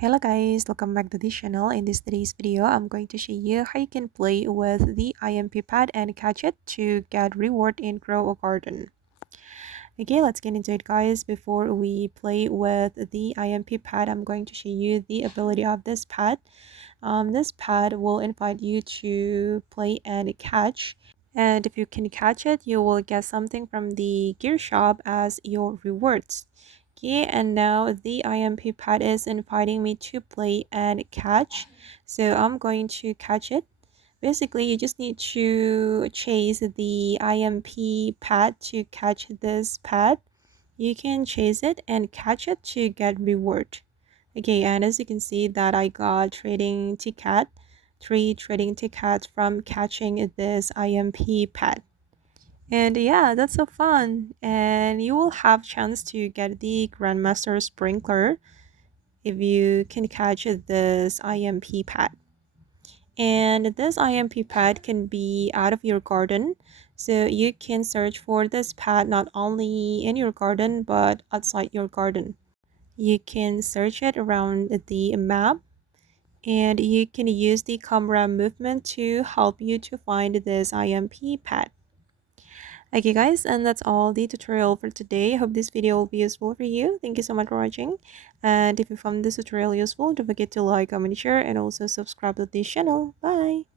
Hello guys, welcome back to this channel. In this today's video, I'm going to show you how you can play with the IMP pad and catch it to get reward in Grow a Garden. Okay, let's get into it guys. Before we play with the IMP pad, I'm going to show you the ability of this pad. This pad will invite you to play and catch. And if you can catch it, you will get something from the gear shop as your rewards. Okay, and now the IMP pad is inviting me to play and catch. So I'm going to catch it. Basically, you just need to chase the IMP pad to catch this pad. You can chase it and catch it to get reward. Okay, and as you can see that I got trading ticket, 3 trading tickets from catching this IMP pet. And yeah, that's so fun. And you will have chance to get the Grandmaster Sprinkler if you can catch this IMP pet. And this IMP pet can be out of your garden. So you can search for this pet not only in your garden but outside your garden. You can search it around the map and you can use the camera movement to help you to find this IMP pad. Okay guys, and that's all the tutorial for today. I hope this video will be useful for you. Thank you so much for watching, and if you found this tutorial useful, don't forget to like, comment, share, and also subscribe to this channel. Bye.